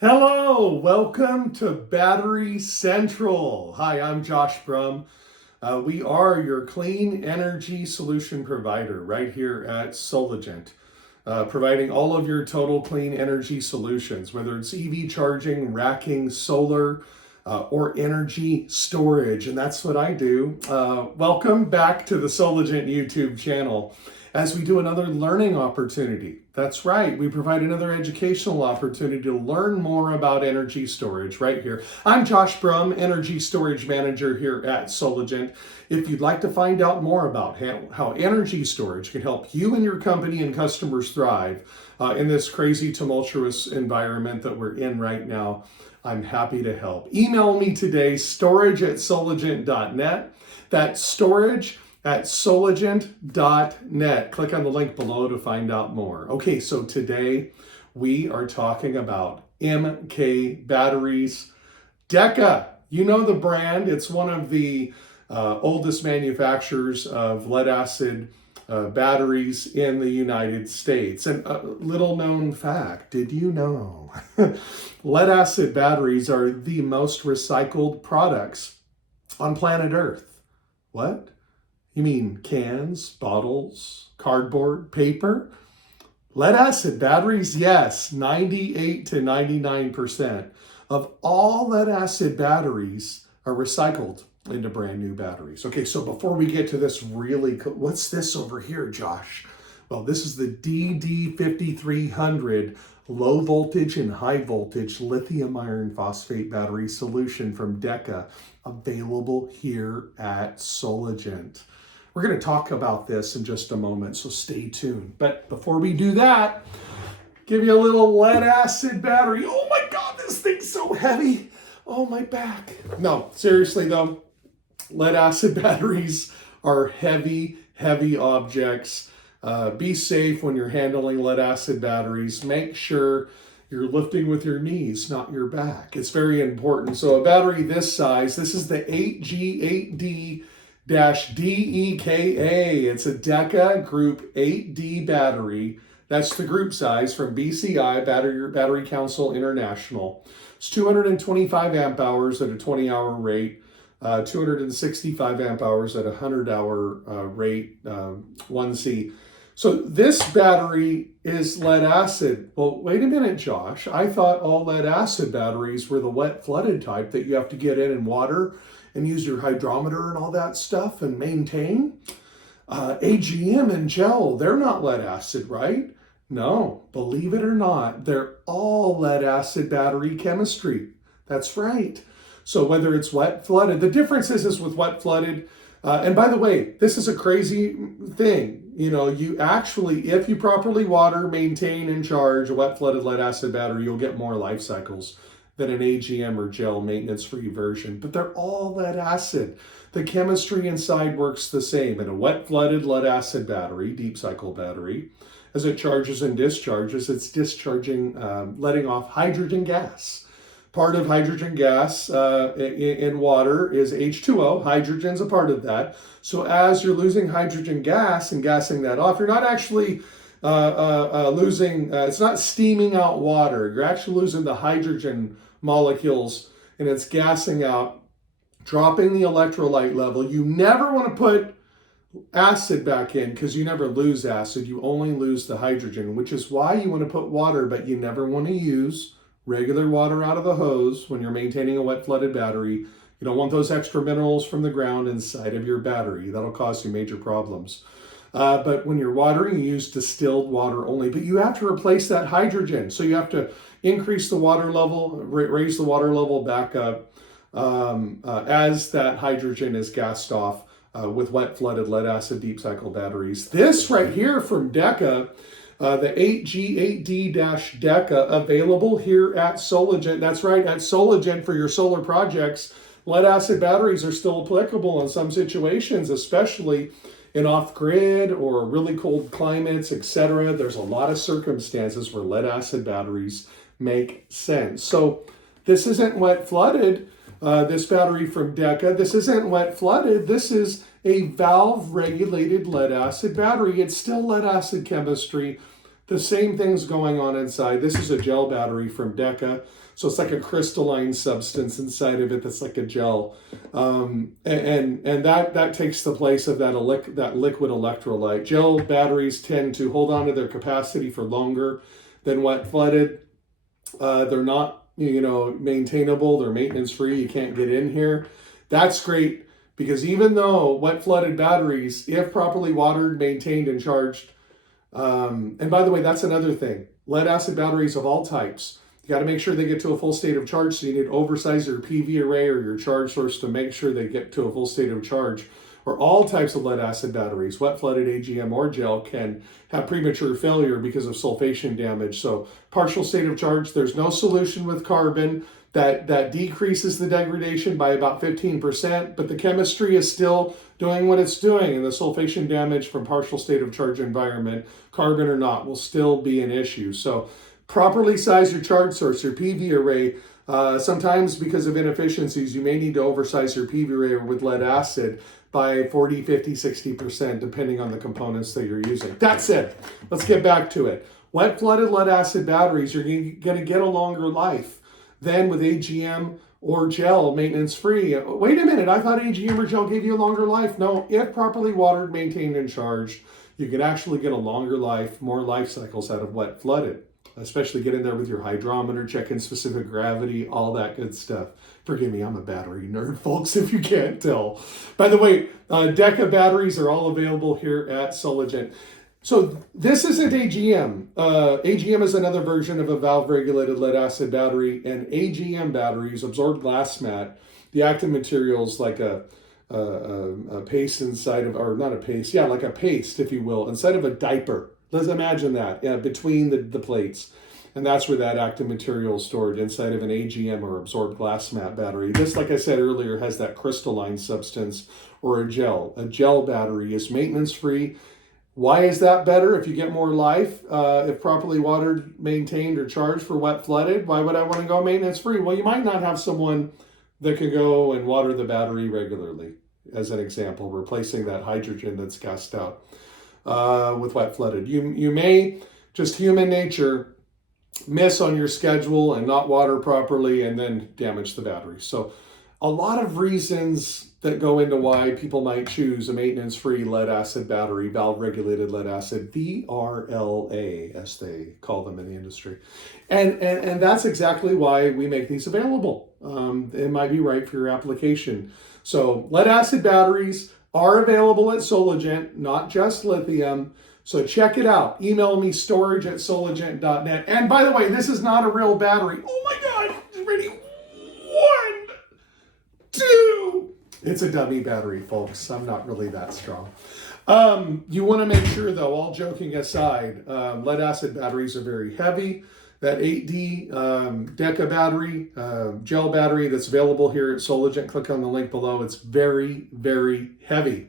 Hello, welcome to Battery Central. Hi, I'm Josh Brum. We are your clean energy solution provider right here at Soligent, providing all of your total clean energy solutions, whether it's EV charging, racking, solar, or energy storage. And that's what I do. Welcome back to the Soligent YouTube channel as we do another learning opportunity. That's right, we provide another educational opportunity to learn more about energy storage right here. I'm Josh Brum, Energy Storage Manager here at Soligent. If you'd like to find out more about how energy storage can help you and your company and customers thrive in this crazy, tumultuous environment that we're in right now, I'm happy to help. Email me today, storage@soligent.net. That's storage@soligent.net. Click on the link below to find out more. Okay, so today we are talking about MK batteries. Deka, you know the brand. It's one of the oldest manufacturers of lead acid batteries in the United States. And a little known fact, did you know lead acid batteries are the most recycled products on planet Earth? What? You mean cans, bottles, cardboard, paper? Lead acid batteries? Yes, 98 to 99% of all lead acid batteries are recycled into brand new batteries. Okay, so before we get to this really cool, what's this over here, Josh? Well, this is the DD5300 low voltage and high voltage lithium iron phosphate battery solution from Deka, available here at Soligent. We're going to talk about this in just a moment, so stay tuned. But before we do that, give you a little lead acid battery. Oh my God, this thing's so heavy. Oh, my back. No, seriously though, lead acid batteries are heavy, heavy objects. Be safe when you're handling lead acid batteries. Make sure you're lifting with your knees, not your back. It's very important. So a battery this size, this is the 8G8D-DEKA. It's a Deka Group 8D battery. That's the group size from BCI, Battery Council International. It's 225 amp hours at a 20-hour rate. 265 amp hours at a 100-hour rate, 1C. So this battery is lead acid. Well, wait a minute, Josh. I thought all lead acid batteries were the wet flooded type that you have to get in water and use your hydrometer and all that stuff and maintain. AGM and gel, they're not lead acid, right? No, believe it or not, they're all lead acid battery chemistry. That's right. So whether it's wet flooded, the difference is with wet flooded, and by the way, this is a crazy thing. You know, you actually, if you properly water, maintain, and charge a wet flooded lead acid battery, you'll get more life cycles than an AGM or gel maintenance-free version. But they're all lead acid. The chemistry inside works the same. In a wet flooded lead acid battery, deep cycle battery, as it charges and discharges, it's discharging, letting off hydrogen gas. Part of hydrogen gas in water is H2O. Hydrogen's a part of that. So as you're losing hydrogen gas and gassing that off, you're not actually losing, it's not steaming out water. You're actually losing the hydrogen molecules and it's gassing out, dropping the electrolyte level. You never want to put acid back in because you never lose acid. You only lose the hydrogen, which is why you want to put water, but you never want to use regular water out of the hose when you're maintaining a wet flooded battery. You don't want those extra minerals from the ground inside of your battery. That'll cause you major problems. But when you're watering, you use distilled water only. But you have to replace that hydrogen. So you have to increase the water level, raise the water level back up as that hydrogen is gassed off with wet flooded lead acid deep cycle batteries. This right here from Deka, the 8G8D-Deka, available here at Soligent. That's right, at Soligent for your solar projects. Lead acid batteries are still applicable in some situations, especially in off-grid or really cold climates, etc. There's a lot of circumstances where lead acid batteries make sense. So this isn't wet flooded, this battery from Deka. This isn't wet flooded. This is a valve regulated lead acid battery. It's still lead acid chemistry, The same thing's going on inside. This is a gel battery from Deka. So it's like a crystalline substance inside of it that's like a gel. And that takes the place of that liquid electrolyte. Gel batteries tend to hold on to their capacity for longer than wet flooded. They're not, maintainable. They're maintenance free. You can't get in here. That's great because even though wet flooded batteries, if properly watered, maintained, and charged, and by the way, that's another thing. Lead acid batteries of all types. You got to make sure they get to a full state of charge. So you need to oversize your PV array or your charge source to make sure they get to a full state of charge. Or all types of lead acid batteries, wet flooded, AGM, or gel, can have premature failure because of sulfation damage. So partial state of charge, there's no solution with carbon that decreases the degradation by about 15%, but the chemistry is still doing what it's doing, and the sulfation damage from partial state of charge environment, carbon or not, will still be an issue. So properly size your charge source, your PV array. Sometimes because of inefficiencies, you may need to oversize your PV array with lead acid by 40, 50, 60%, depending on the components that you're using. That's it. Let's get back to it. Wet flooded lead acid batteries, you're going to get a longer life than with AGM or gel, maintenance free. Wait a minute, I thought AGM or gel gave you a longer life. No, if properly watered, maintained, and charged, you can actually get a longer life, more life cycles out of wet flooded. Especially get in there with your hydrometer, check in specific gravity, all that good stuff. Forgive me, I'm a battery nerd, folks, if you can't tell. By the way, Deka batteries are all available here at Sologent. So this isn't AGM. AGM is another version of a valve-regulated lead acid battery, and AGM batteries absorb glass mat. The active materials like a paste inside of, or not a paste, yeah, like a paste, if you will, inside of a diaper. Let's imagine that, between the plates. And that's where that active material is stored, inside of an AGM or absorbed glass mat battery. This, like I said earlier, has that crystalline substance or a gel. A gel battery is maintenance-free. Why is that better if you get more life? If properly watered, maintained, or charged for wet flooded, why would I want to go maintenance-free? Well, you might not have someone that can go and water the battery regularly, as an example, replacing that hydrogen that's gassed out. With wet flooded. You may, just human nature, miss on your schedule and not water properly and then damage the battery. So a lot of reasons that go into why people might choose a maintenance-free lead acid battery, valve-regulated lead acid, VRLA, as they call them in the industry. And that's exactly why we make these available. It might be right for your application. So lead acid batteries are available at Sologent, not just lithium. So check it out. Email me storage@sologent.net. And by the way, this is not a real battery. Oh my God, ready? 1, 2. It's a dummy battery, folks. I'm not really that strong. You want to make sure, though, all joking aside, lead acid batteries are very heavy. That 8D Deka battery, gel battery that's available here at Sologent, click on the link below. It's very, very heavy.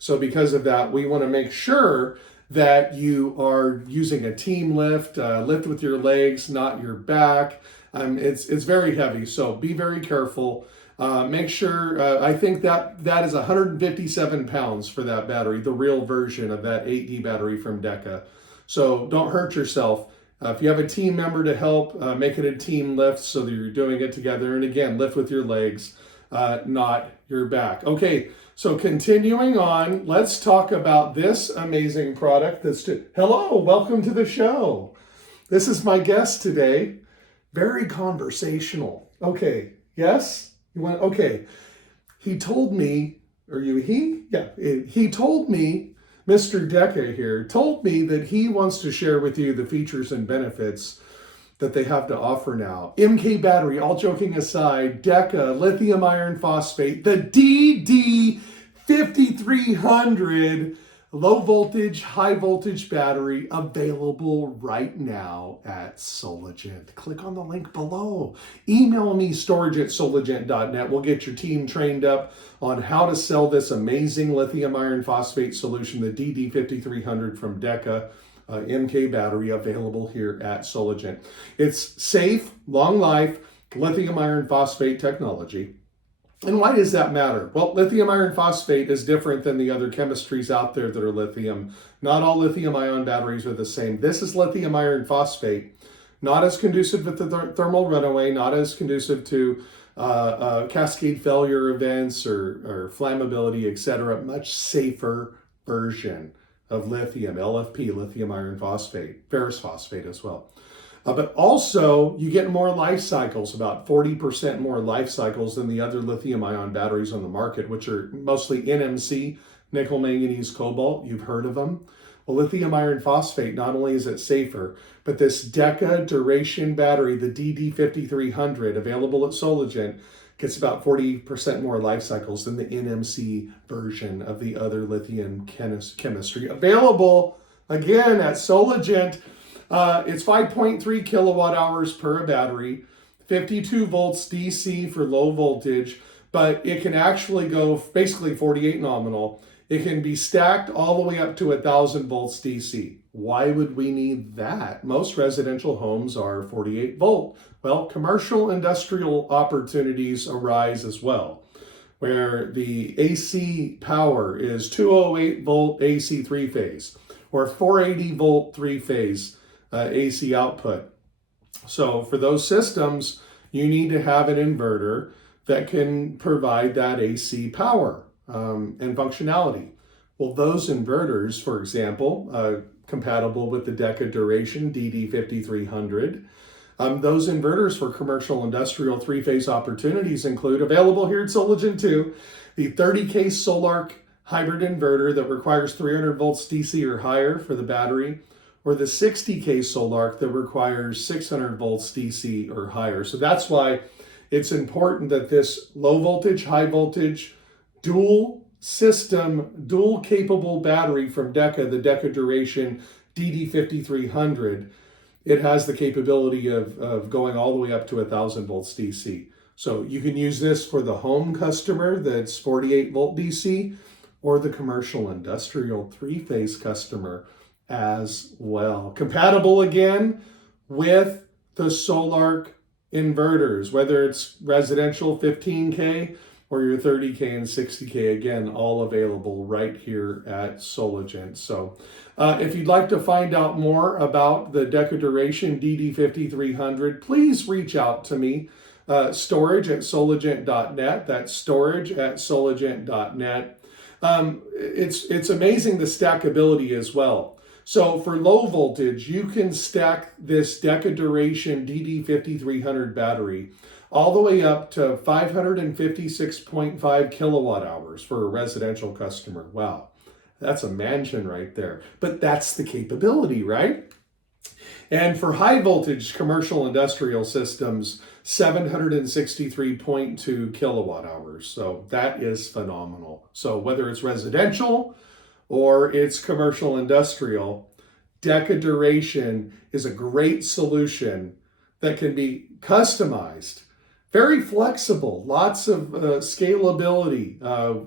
So because of that, we want to make sure that you are using a team lift, lift with your legs, not your back. It's very heavy, so be very careful. Make sure, I think that is 157 pounds for that battery, the real version of that 8D battery from Deka. So don't hurt yourself. If you have a team member to help, make it a team lift so that you're doing it together. And again, lift with your legs, not your back. Okay, so continuing on, let's talk about this amazing product. Hello, welcome to the show. This is my guest today. Very conversational. Okay, yes? Okay. He told me, he told me, Mr. Deka here, told me that he wants to share with you the features and benefits that they have to offer now. MK battery, all joking aside, Deka, lithium iron phosphate, the DD5300 low voltage, high voltage battery available right now at Sologent. Click on the link below. Email me storage@sologent.net. We'll get your team trained up on how to sell this amazing lithium iron phosphate solution, the DD5300 from Deka. MK battery available here at Sologent. It's safe, long life, lithium iron phosphate technology. And why does that matter? Well, lithium iron phosphate is different than the other chemistries out there that are lithium. Not all lithium ion batteries are the same. This is lithium iron phosphate, not as conducive to the thermal runaway, not as conducive to cascade failure events or flammability, etc. Much safer version of lithium, LFP, lithium iron phosphate, ferrous phosphate as well. But also, you get more life cycles, about 40% more life cycles than the other lithium ion batteries on the market, which are mostly NMC, nickel, manganese, cobalt. You've heard of them. Well, lithium iron phosphate, not only is it safer, but this Deka duration battery, the DD5300, available at Sologent, gets about 40% more life cycles than the NMC version of the other lithium chemistry. Available, again, at Sologent. It's 5.3 kilowatt hours per battery, 52 volts DC for low voltage, but it can actually go basically 48 nominal. It can be stacked all the way up to 1,000 volts DC. Why would we need that? Most residential homes are 48 volt. Well, commercial industrial opportunities arise as well, where the AC power is 208 volt AC three phase or 480 volt three phase AC output. So for those systems, you need to have an inverter that can provide that AC power and functionality. Well, those inverters, for example, compatible with the Deka Duration DD5300, those inverters for commercial industrial three-phase opportunities include, available here at Sologent 2, the 30K Solarc hybrid inverter that requires 300 volts DC or higher for the battery, or the 60K Solarc that requires 600 volts DC or higher. So that's why it's important that this low voltage, high voltage, dual system, dual capable battery from Deka, the Deka Duration DD5300, it has the capability of going all the way up to 1,000 volts DC. So you can use this for the home customer that's 48 volt DC, or the commercial industrial three-phase customer as well. Compatible again with the Solarc inverters, whether it's residential 15K or your 30K and 60K, again, all available right here at Sologent. So if you'd like to find out more about the Deka Duration DD5300, please reach out to me. Storage@sologent.net. That's storage@sologent.net. It's amazing the stackability as well. So for low voltage, you can stack this Deka Duration DD5300 battery all the way up to 556.5 kilowatt hours for a residential customer. Wow, that's a mansion right there. But that's the capability, right? And for high voltage commercial industrial systems, 763.2 kilowatt hours. So that is phenomenal. So whether it's residential or it's commercial industrial, Deka Duration is a great solution that can be customized, very flexible, lots of scalability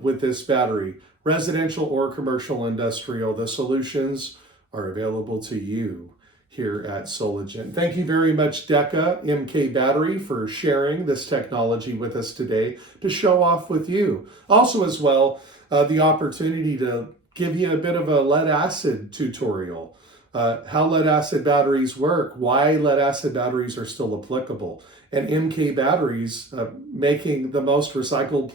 with this battery, residential or commercial industrial. The solutions are available to you here at Sologent. Thank you very much, Deka MK Battery, for sharing this technology with us today to show off with you. Also as well, the opportunity to give you a bit of a lead acid tutorial, how lead acid batteries work, why lead acid batteries are still applicable, and MK batteries making the most recycled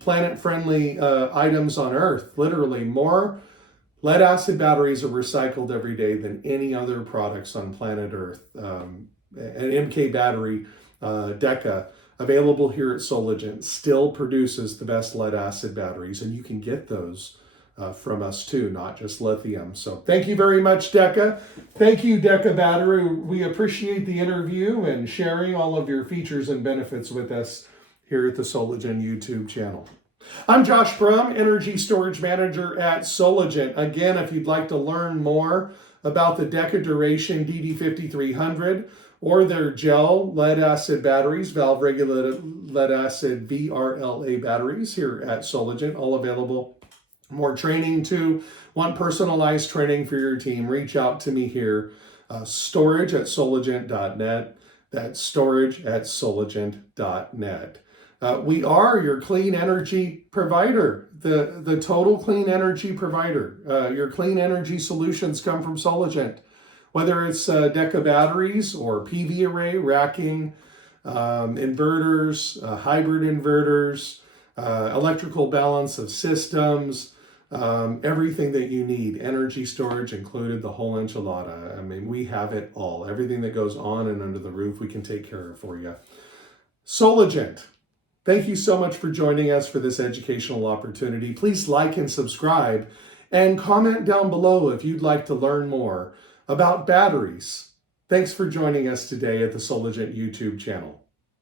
planet-friendly items on Earth. Literally, more lead acid batteries are recycled every day than any other products on planet Earth. An MK battery, Deka, available here at Sologent, still produces the best lead acid batteries, and you can get those from us too, not just lithium. So thank you very much, Deka. Thank you, Deka Battery. We appreciate the interview and sharing all of your features and benefits with us here at the Sologent YouTube channel. I'm Josh Brum, Energy Storage Manager at Sologent. Again, if you'd like to learn more about the Deka Duration DD5300 or their gel lead acid batteries, valve regulated lead acid VRLA batteries here at Sologent, all available. More training too, want personalized training for your team, reach out to me here, storage@sologent.net. That's storage@sologent.net. We are your clean energy provider, the total clean energy provider. Your clean energy solutions come from Solagent. Whether it's Deka batteries or PV array racking, inverters, hybrid inverters, electrical balance of systems, everything that you need, energy storage included, the whole enchilada. I mean, we have it all. Everything that goes on and under the roof, we can take care of for you. Solagent. Thank you so much for joining us for this educational opportunity. Please like and subscribe and comment down below if you'd like to learn more about batteries. Thanks for joining us today at the Solagent YouTube channel.